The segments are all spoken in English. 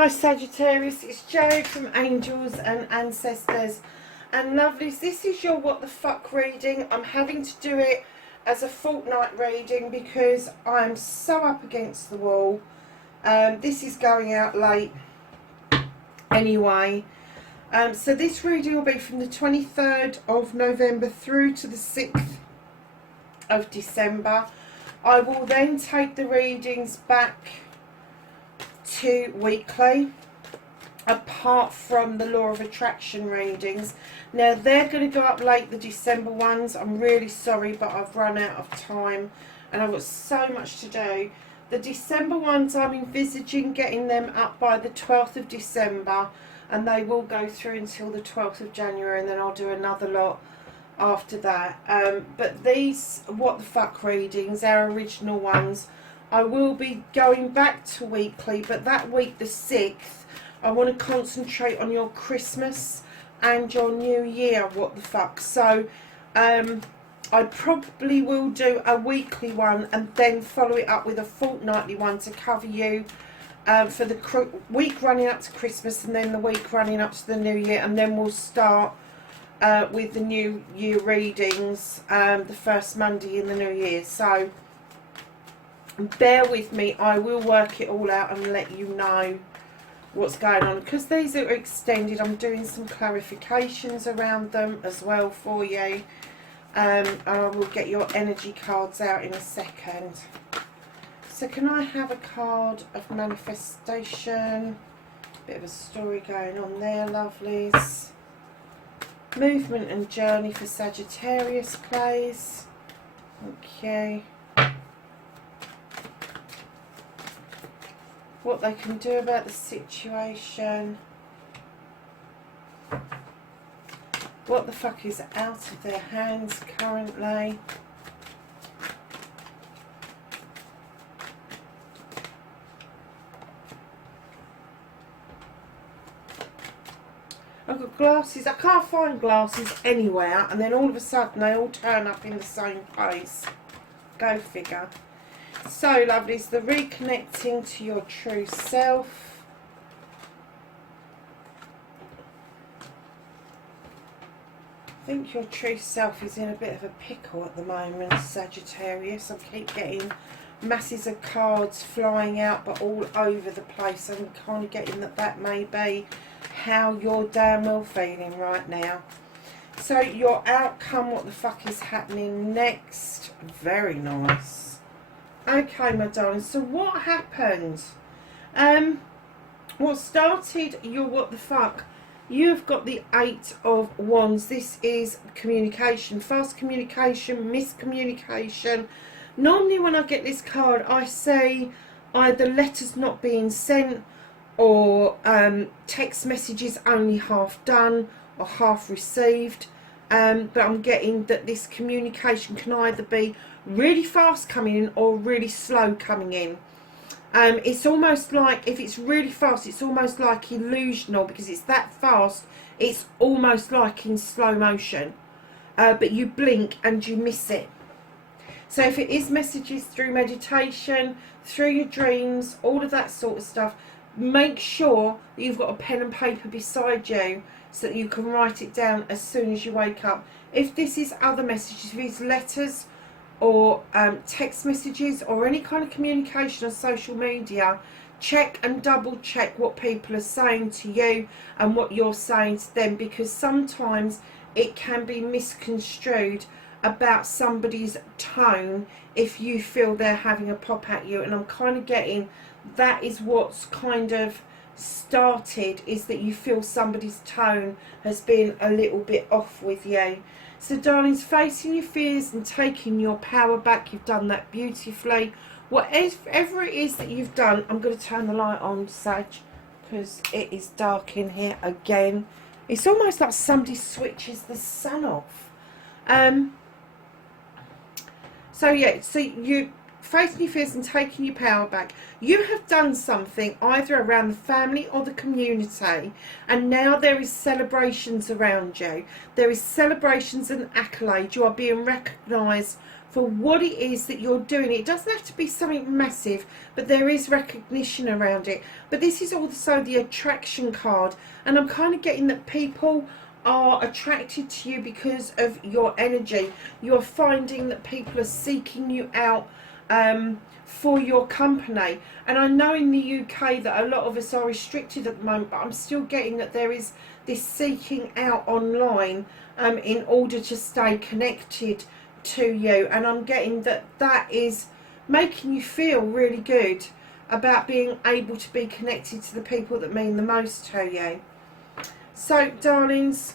Hi Sagittarius, it's Jo from Angels and Ancestors and Lovelies. This is your what the fuck reading. I'm having to do it as a fortnight reading because I'm so up against the wall. This is going out late anyway. So this reading will be from the 23rd of November through to the 6th of December. I will then take the readings back to weekly, apart from the law of attraction readings. Now they're going to go up late, the December ones. I'm really sorry, but I've run out of time and I've got so much to do. The December ones, I'm envisaging getting them up by the 12th of December, and they will go through until the 12th of January, and then I'll do another lot after that. But these what the fuck readings, our original ones, I will be going back to weekly, but that week, the 6th, I want to concentrate on your Christmas and your New Year, what the fuck. So, I probably will do a weekly one and then follow it up with a fortnightly one to cover you for the week running up to Christmas and then the week running up to the New Year, and then we'll start with the New Year readings the first Monday in the New Year. So, bear with me, I will work it all out and let you know what's going on. Because these are extended, I'm doing some clarifications around them as well for you. I will get your energy cards out in a second. So can I have a card of manifestation? Bit of a story going on there, lovelies. Movement and journey for Sagittarius, please. Okay. What they can do about the situation. What the fuck is out of their hands currently. I've got glasses. I can't find glasses anywhere, and then all of a sudden they all turn up in the same place. Go figure. So lovelies, the reconnecting to your true self. I think your true self is in a bit of a pickle at the moment, Sagittarius. I keep getting masses of cards flying out, but all over the place. I'm kind of getting that may be how you're damn well feeling right now. So your outcome, what the fuck is happening next? Very nice. Okay, my darling, so what happened? What started your what the fuck? You've got the 8 of Wands. This is communication, fast communication, miscommunication. Normally when I get this card, I say either letters not being sent or text messages only half done or half received. But I'm getting that this communication can either be really fast coming in or really slow coming in. It's almost like, if it's really fast, it's almost like illusional, because it's that fast, it's almost like in slow motion. But you blink and you miss it. So if it is messages through meditation, through your dreams, all of that sort of stuff, make sure that you've got a pen and paper beside you so that you can write it down as soon as you wake up. If this is other messages, if it's letters or text messages or any kind of communication on social media, check and double check what people are saying to you and what you're saying to them, because sometimes it can be misconstrued about somebody's tone if you feel they're having a pop at you. And I'm kind of getting that is what's kind of started, is that you feel somebody's tone has been a little bit off with you. So darlings, facing your fears and taking your power back, you've done that beautifully. Whatever it is that you've done, I'm going to turn the light on, Sag, because it is dark in here again. It's almost like somebody switches the sun off. So yeah, so you facing your fears and taking your power back. You have done something either around the family or the community, and now there is celebrations around you. There is celebrations and accolades. You are being recognised for what it is that you're doing. It doesn't have to be something massive, but there is recognition around it. But this is also the attraction card, and I'm kind of getting that people are attracted to you because of your energy. You're finding that people are seeking you out for your company. And I know in the UK that a lot of us are restricted at the moment, but I'm still getting that there is this seeking out online in order to stay connected to you. And I'm getting that that is making you feel really good about being able to be connected to the people that mean the most to you. So darlings,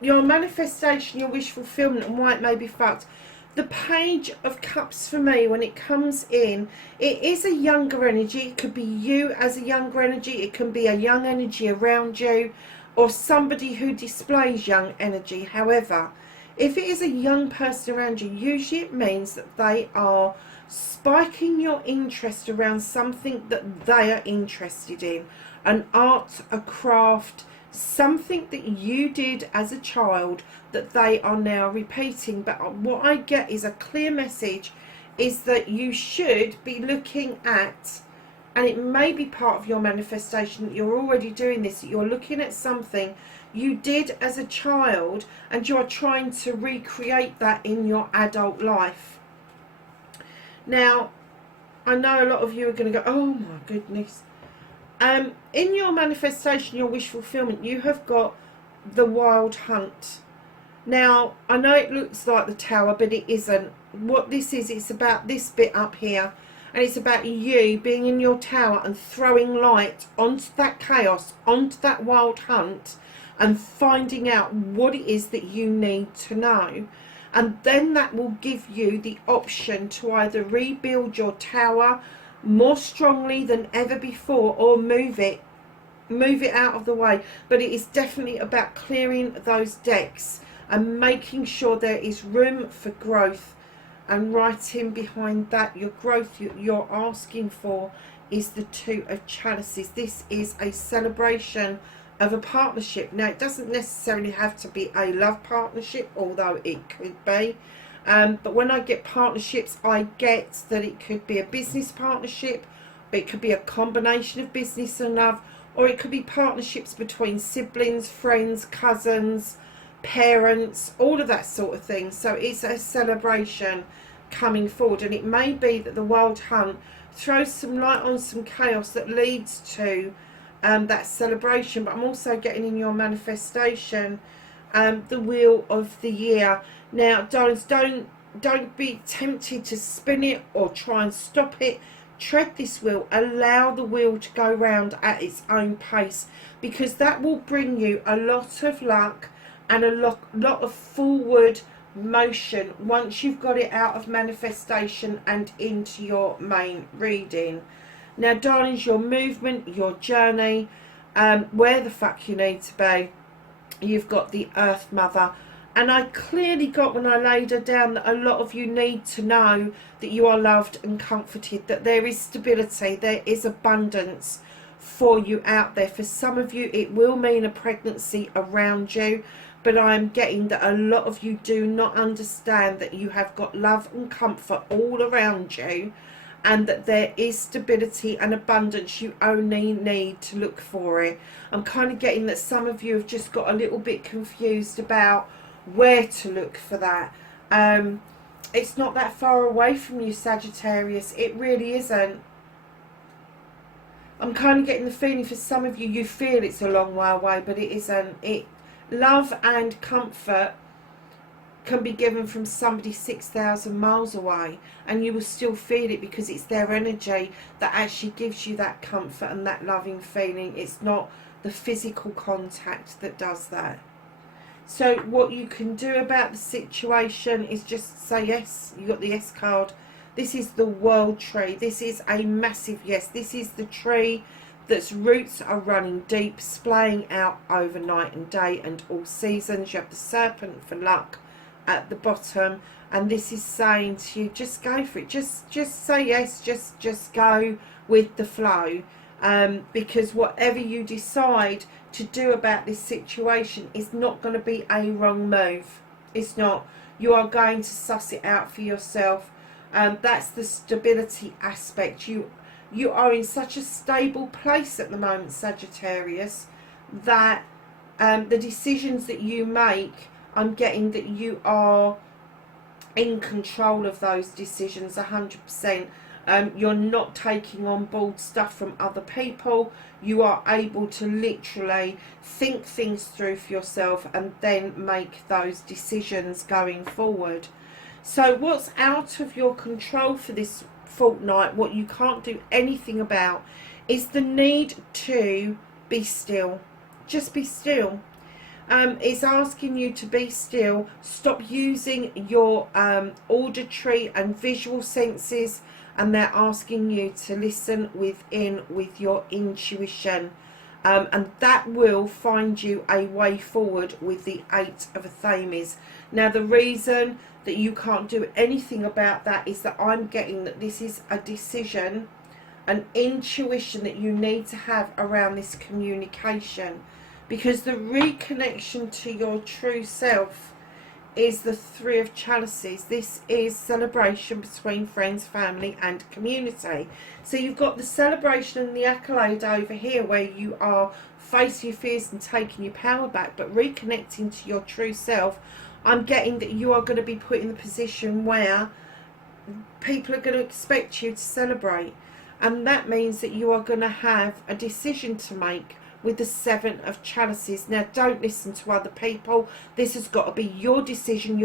your manifestation, your wish fulfillment, and why it may be fucked. The Page of Cups for me, when it comes in, it is a younger energy. It could be you as a younger energy. It can be a young energy around you, or somebody who displays young energy. However, if it is a young person around you, usually it means that they are spiking your interest around something that they are interested in. An art, a craft, something that you did as a child that they are now repeating. But what I get is a clear message, is that you should be looking at, and it may be part of your manifestation that you're already doing this, that you're looking at something you did as a child and you're trying to recreate that in your adult life. Now, I know a lot of you are going to go, oh my goodness. In your manifestation, your wish fulfillment, you have got the Wild Hunt. Now, I know it looks like the Tower, but it isn't. What this is, it's about this bit up here. And it's about you being in your tower and throwing light onto that chaos, onto that wild hunt, and finding out what it is that you need to know. And then that will give you the option to either rebuild your tower more strongly than ever before, or move it out of the way. But it is definitely about clearing those decks and making sure there is room for growth. And right in behind that, your growth you're asking for is the Two of Chalices. This is a celebration of a partnership. Now, it doesn't necessarily have to be a love partnership, although it could be. But when I get partnerships, I get that it could be a business partnership, but it could be a combination of business and love, or it could be partnerships between siblings, friends, cousins, parents, all of that sort of thing. So it's a celebration coming forward, and it may be that the Wild Hunt throws some light on some chaos that leads to that celebration. But I'm also getting in your manifestation the Wheel of the Year. Now, darlings, don't be tempted to spin it or try and stop it. Tread this wheel, allow the wheel to go round at its own pace, because that will bring you a lot of luck and a lot of forward motion once you've got it out of manifestation and into your main reading. Now, darlings, your movement, your journey, where the fuck you need to be, you've got the Earth Mother. And I clearly got, when I laid her down, that a lot of you need to know that you are loved and comforted, that there is stability, there is abundance for you out there. For some of you, it will mean a pregnancy around you, but I'm getting that a lot of you do not understand that you have got love and comfort all around you, and that there is stability and abundance. You only need to look for it. I'm kind of getting that some of you have just got a little bit confused about where to look for that. It's not that far away from you, Sagittarius. It really isn't. I'm kind of getting the feeling for some of you, you feel it's a long way away, but it isn't. Love and comfort can be given from somebody 6,000 miles away, and you will still feel it, because it's their energy that actually gives you that comfort and that loving feeling. It's not the physical contact that does that. So what you can do about the situation is just say yes. You got the yes card. This is the World Tree. This is a massive yes. This is the tree that's roots are running deep, splaying out over night and day and all seasons. You have the Serpent for luck at the bottom, and this is saying to you, just go for it. Just say yes. Just go with the flow, because whatever you decide to do about this situation is not going to be a wrong move. It's not. You are going to suss it out for yourself. That's the stability aspect. You are in such a stable place at the moment, Sagittarius, that the decisions that you make, I'm getting that you are in control of those decisions 100%. You're not taking on board stuff from other people. You are able to literally think things through for yourself and then make those decisions going forward. So what's out of your control for this fortnight, what you can't do anything about, is the need to be still. Just be still. It's asking you to be still. Stop using your auditory and visual senses, and they're asking you to listen within with your intuition, and that will find you a way forward with the Eight of Athames. Now, the reason that you can't do anything about that is that I'm getting that this is a decision, an intuition that you need to have around this communication, because the reconnection to your true self is the Three of Chalices. This is celebration between friends, family and community. So you've got the celebration and the accolade over here, where you are facing your fears and taking your power back, but reconnecting to your true self. I'm getting that you are going to be put in the position where people are going to expect you to celebrate, and that means that you are going to have a decision to make with the Seven of Chalices. Now, don't listen to other people. This has got to be your decision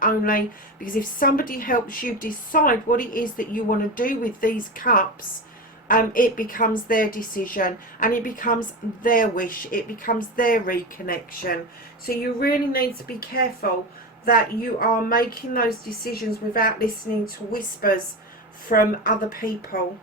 only, because if somebody helps you decide what it is that you want to do with these cups, it becomes their decision and it becomes their wish, it becomes their reconnection. So you really need to be careful that you are making those decisions without listening to whispers from other people.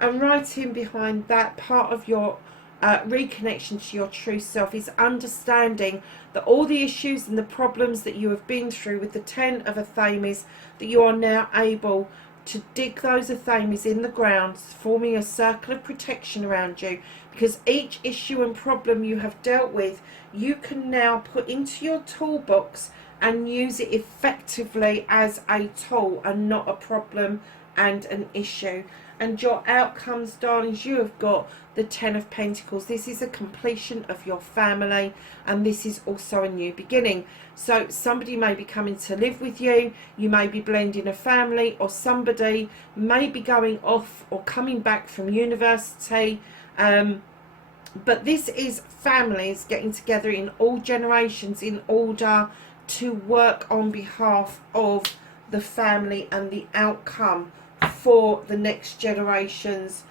And right in behind that, part of your reconnection to your true self is understanding that all the issues and the problems that you have been through with the Ten of Athames, that you are now able to dig those Athames in the ground, forming a circle of protection around you, because each issue and problem you have dealt with, you can now put into your toolbox and use it effectively as a tool and not a problem and an issue. And your outcomes, darlings, you have got the Ten of Pentacles. This is a completion of your family, and this is also a new beginning. So somebody may be coming to live with you, you may be blending a family, or somebody may be going off or coming back from university. But this is families getting together in all generations in order to work on behalf of the family and the outcome for the next generations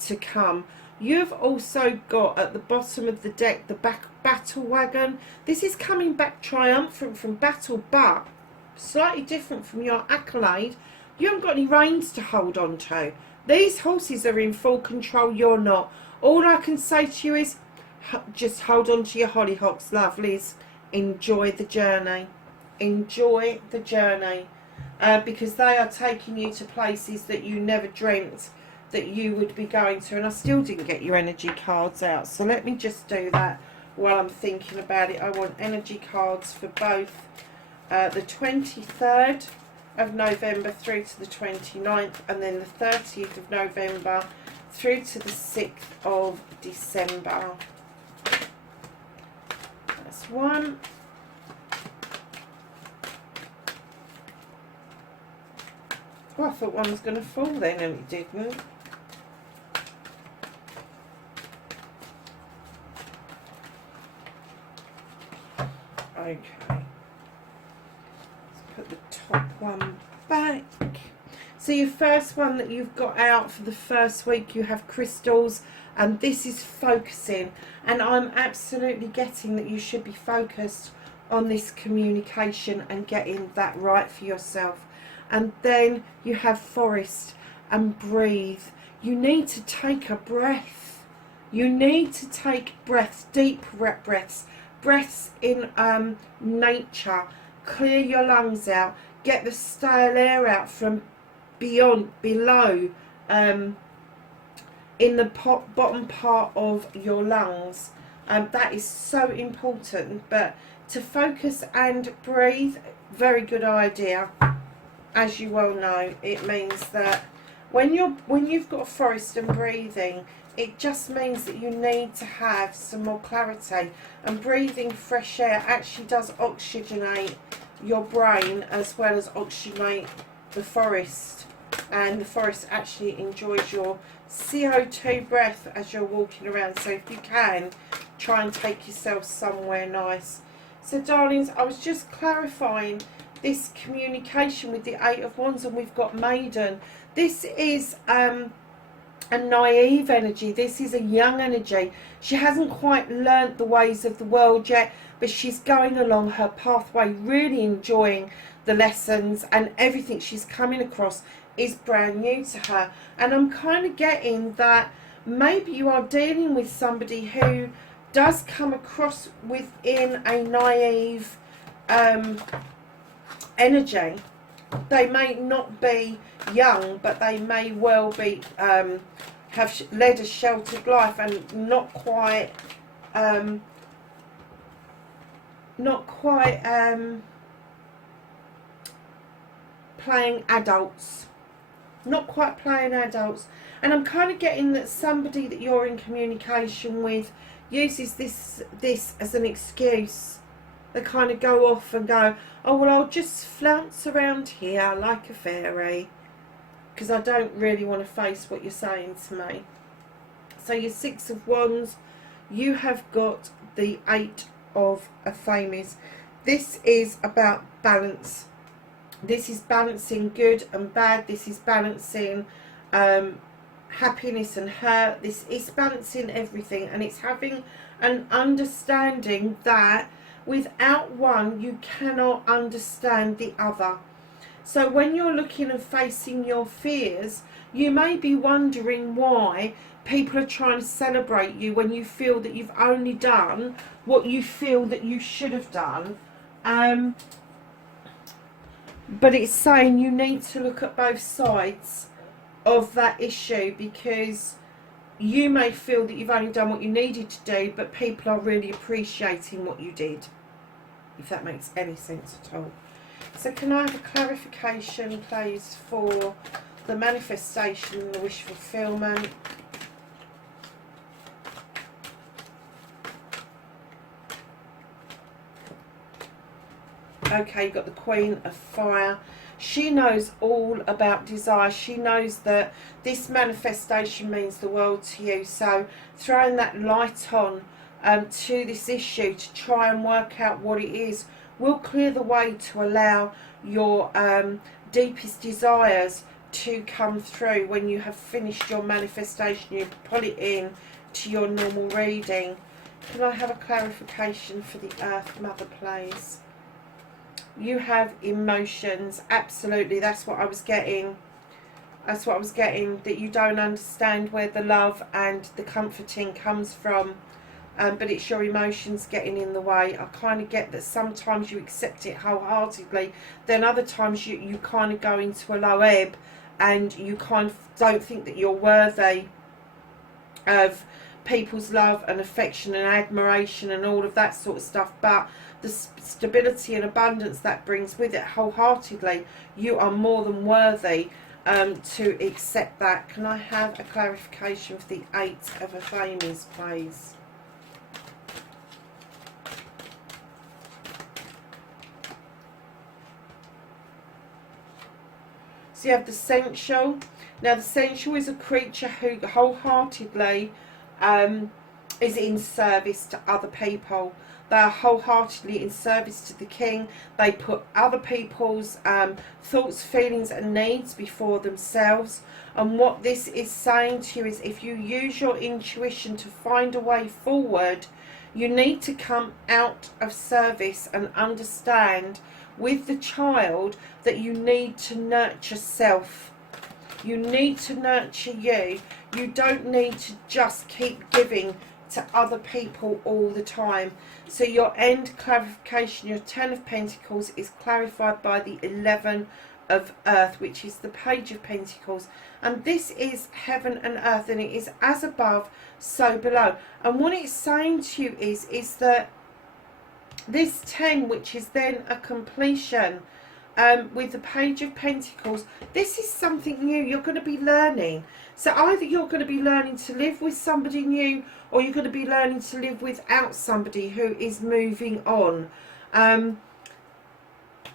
to come. You've also got at the bottom of the deck the battle wagon. This is coming back triumphant from battle, but slightly different from your accolade. You haven't got any reins to hold on to. These horses are in full control, you're not. All I can say to you is just hold on to your hollyhocks, lovelies. Enjoy the journey. Enjoy the journey. Because they are taking you to places that you never dreamt that you would be going to. And I still didn't get your energy cards out, so let me just do that while I'm thinking about it. I want energy cards for both the 23rd of November through to the 29th, and then the 30th of November through to the 6th of December. That's one. Oh, I thought one was going to fall then, and it didn't. Okay. Let's put the top one back. So your first one that you've got out for the first week, you have crystals, and this is focusing. And I'm absolutely getting that you should be focused on this communication and getting that right for yourself. And then you have forest and breathe. You need to take a breath. You need to take breaths, deep breaths. Breaths in nature. Clear your lungs out. Get the stale air out from below, in the bottom part of your lungs. That is so important. But to focus and breathe, very good idea. As you well know, it means that when you've got a forest and breathing, it just means that you need to have some more clarity, and breathing fresh air actually does oxygenate your brain as well as oxygenate the forest, and the forest actually enjoys your CO2 breath as you're walking around. So if you can, try and take yourself somewhere nice. So darlings, I was just clarifying this communication with the Eight of Wands, and we've got Maiden. This is a naive energy. This is a young energy. She hasn't quite learnt the ways of the world yet, but she's going along her pathway, really enjoying the lessons, and everything she's coming across is brand new to her. And I'm kind of getting that maybe you are dealing with somebody who does come across within a naive energy. They may not be young, but they may well be have led a sheltered life and not quite playing adults. Not quite playing adults. And I'm kind of getting that somebody that you're in communication with uses this as an excuse. They kind of go off and go, oh, well, I'll just flounce around here like a fairy, because I don't really want to face what you're saying to me. So your Six of Wands, you have got the Eight of Aphames. This is about balance. This is balancing good and bad. This is balancing happiness and hurt. This is balancing everything, and it's having an understanding that without one you cannot understand the other. So when you're looking and facing your fears, you may be wondering why people are trying to celebrate you when you feel that you've only done what you feel that you should have done. But it's saying you need to look at both sides of that issue, because you may feel that you've only done what you needed to do, but people are really appreciating what you did, if that makes any sense at all. So can I have a clarification, please, for the manifestation and the wish fulfillment? Okay, you've got the Queen of Fire. She knows all about desire. She knows that this manifestation means the world to you. So throwing that light on to this issue to try and work out what it is will clear the way to allow your deepest desires to come through. When you have finished your manifestation, you pull it in to your normal reading. Can I have a clarification for the Earth Mother, please? You have emotions. Absolutely, that's what I was getting. That's what I was getting, that you don't understand where the love and the comforting comes from, but it's your emotions getting in the way. I kind of get that sometimes you accept it wholeheartedly, then other times you kind of go into a low ebb and you kind of don't think that you're worthy of people's love and affection and admiration and all of that sort of stuff. But the stability and abundance that brings with it, wholeheartedly, you are more than worthy to accept that. Can I have a clarification for the Eight of Aphames, please? So you have the Sensual. Now the Sensual is a creature who wholeheartedly is in service to other people. They are wholeheartedly in service to the king. They put other people's thoughts, feelings and needs before themselves. And what this is saying to you is, if you use your intuition to find a way forward, you need to come out of service and understand with the child that you need to nurture self. You need to nurture you. You don't need to just keep giving to other people all the time. So your end clarification, your Ten of Pentacles, is clarified by the 11 of Earth, which is the Page of Pentacles. And this is heaven and earth, and it is as above, so below. And what it's saying to you is that this 10, which is then a completion, with the Page of Pentacles. This is something new you're going to be learning. So either you're going to be learning to live with somebody new, or you're going to be learning to live without somebody who is moving on.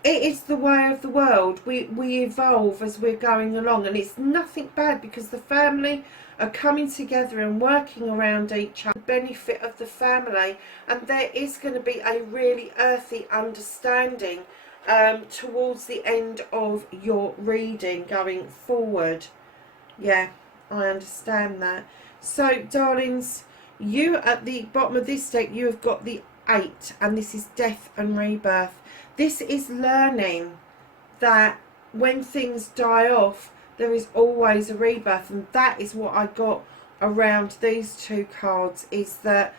It is the way of the world. We evolve as we're going along, and it's nothing bad, because the family are coming together and working around each other, the benefit of the family, and there is going to be a really earthy understanding towards the end of your reading going forward. Yeah, I understand that. So, darlings, you at the bottom of this deck, you have got the 8, and this is death and rebirth. This is learning that when things die off, there is always a rebirth, and that is what I got around these two cards, is that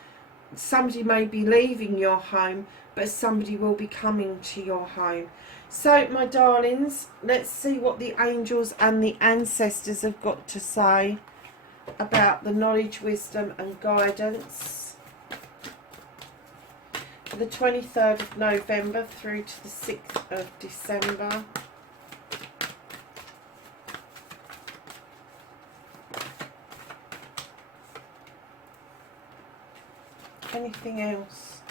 somebody may be leaving your home, but somebody will be coming to your home. So, my darlings, let's see what the angels and the ancestors have got to say about the knowledge, wisdom and guidance for the 23rd of November through to the 6th of December. Anything else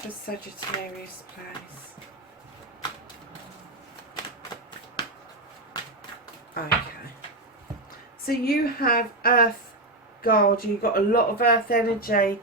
for Sagittarius, please? Okay. So you have Earth Guard. You've got a lot of Earth energy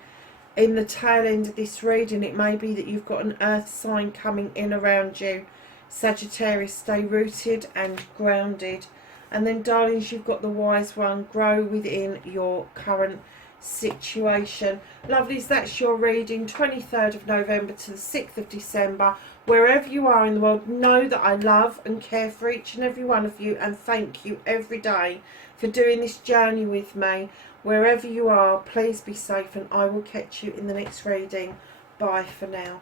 in the tail end of this reading. It may be that you've got an Earth sign coming in around you. Sagittarius, stay rooted and grounded. And then, darlings, you've got the Wise One. Grow within your current situation. Lovelies, that's your reading, 23rd of November to the 6th of December. Wherever you are in the world, know that I love and care for each and every one of you, and thank you every day for doing this journey with me. Wherever you are, please be safe, and I will catch you in the next reading. Bye for now.